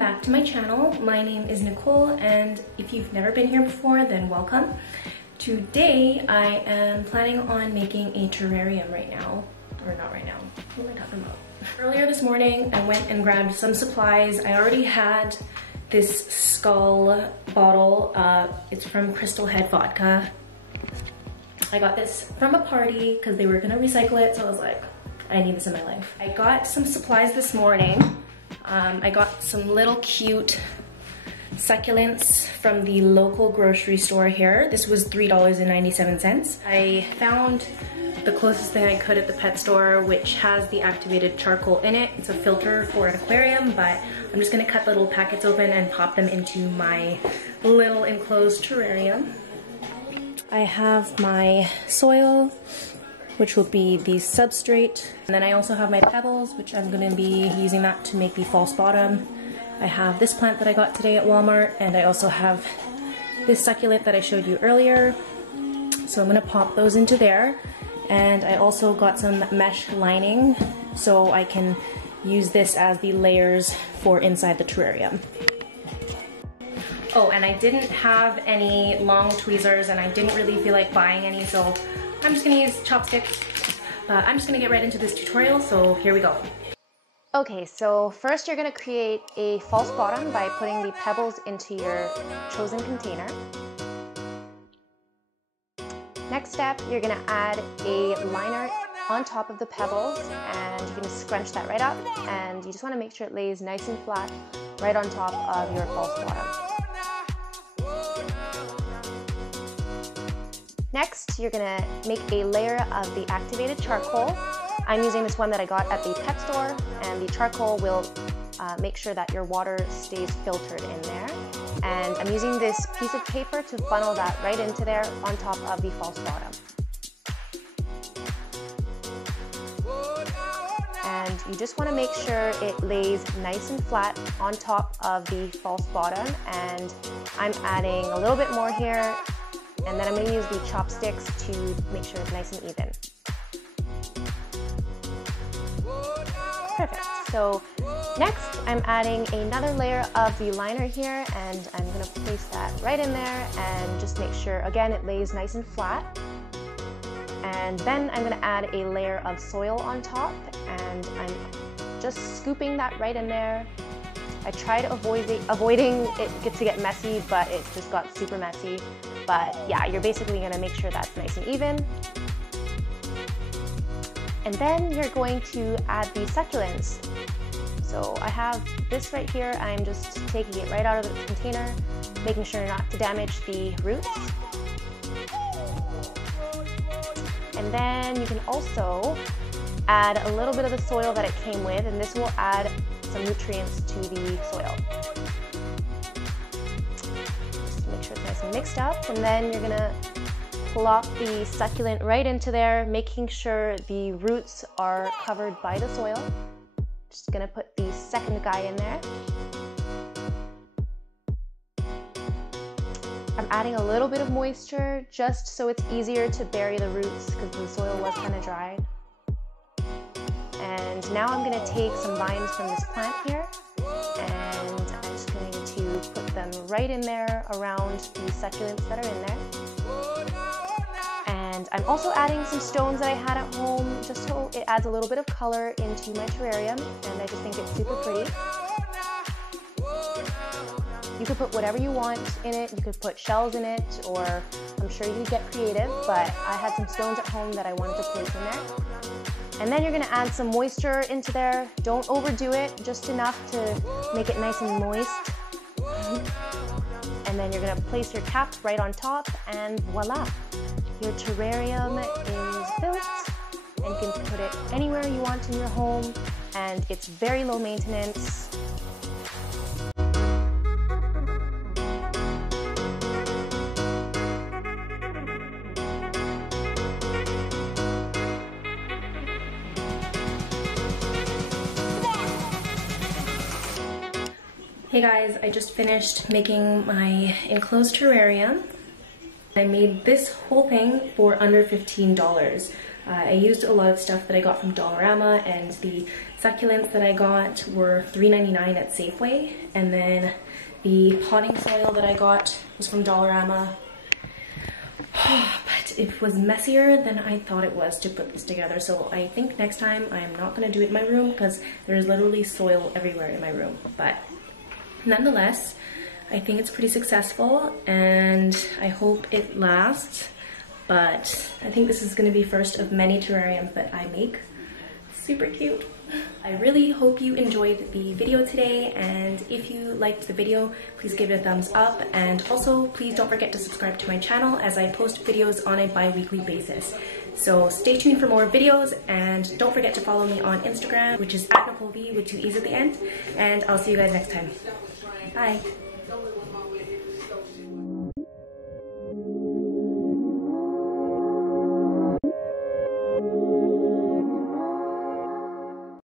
back to my channel. My name is Nicole, and if you've never been here before, then welcome. Today I am planning on making a terrarium right now. Or not right now. What am I talking about? Earlier this morning I went and grabbed some supplies. I already had this skull bottle. It's from Crystal Head Vodka. I got this from a party because they were gonna recycle it, so I was like, I need this in my life. I got some supplies this morning. I got some little cute succulents from the local grocery store here. This was $3.97. I found the closest thing I could at the pet store, which has the activated charcoal in it. It's a filter for an aquarium, but I'm just gonna cut the little packets open and pop them into my little enclosed terrarium. I have my soil, which will be the substrate. And then I also have my pebbles, which I'm gonna be using that to make the false bottom. I have this plant that I got today at Walmart, and I also have this succulent that I showed you earlier. So I'm gonna pop those into there. And I also got some mesh lining, so I can use this as the layers for inside the terrarium. Oh, and I didn't have any long tweezers, and I didn't really feel like buying any, so I'm just gonna use chopsticks. I'm just gonna get right into this tutorial, so here we go. Okay, so first you're gonna create a false bottom by putting the pebbles into your chosen container. Next step, you're gonna add a liner on top of the pebbles, and you're gonna scrunch that right up, and you just wanna make sure it lays nice and flat right on top of your false bottom. Next, you're gonna make a layer of the activated charcoal. I'm using this one that I got at the pet store, and the charcoal will make sure that your water stays filtered in there. And I'm using this piece of paper to funnel that right into there on top of the false bottom. And you just want to make sure it lays nice and flat on top of the false bottom. And I'm adding a little bit more here, and then I'm going to use the chopsticks to make sure it's nice and even. Perfect. So next, I'm adding another layer of the liner here, and I'm going to place that right in there and just make sure, again, it lays nice and flat. And then I'm going to add a layer of soil on top, and I'm just scooping that right in there. I tried avoiding it to get messy, but it just got super messy. But yeah, you're basically going to make sure that's nice and even. And then you're going to add the succulents. So I have this right here. I'm just taking it right out of the container, making sure not to damage the roots. And then you can also add a little bit of the soil that it came with, and this will add some nutrients to the soil. Just make sure it's nice and mixed up, and then you're gonna plop the succulent right into there, making sure the roots are covered by the soil. Just gonna put the second guy in there. I'm adding a little bit of moisture just so it's easier to bury the roots because the soil was kind of dry. And now I'm gonna take some vines from this plant here, and I'm just going to put them right in there around the succulents that are in there. And I'm also adding some stones that I had at home just so it adds a little bit of color into my terrarium, and I just think it's super pretty. You could put whatever you want in it. You could put shells in it, or I'm sure you could get creative, but I had some stones at home that I wanted to place in there. And then you're gonna add some moisture into there. Don't overdo it, just enough to make it nice and moist. And then you're gonna place your cap right on top, and voila. Your terrarium is built, and you can put it anywhere you want in your home, and it's very low maintenance. Hey guys, I just finished making my enclosed terrarium. I made this whole thing for under $15. I used a lot of stuff that I got from Dollarama and the succulents that I got were $3.99 at Safeway, and then the potting soil that I got was from Dollarama. But it was messier than I thought it was to put this together, so I think next time I'm not going to do it in my room because there's literally soil everywhere in my room. But nonetheless, I think it's pretty successful and I hope it lasts. But I think this is going to be first of many terrariums that I make. Super cute. I really hope you enjoyed the video today, and if you liked the video, please give it a thumbs up, and also please don't forget to subscribe to my channel as I post videos on a bi-weekly basis. So stay tuned for more videos, and don't forget to follow me on Instagram, which is @NicoleV with 2 E's at the end, and I'll see you guys next time. Bye.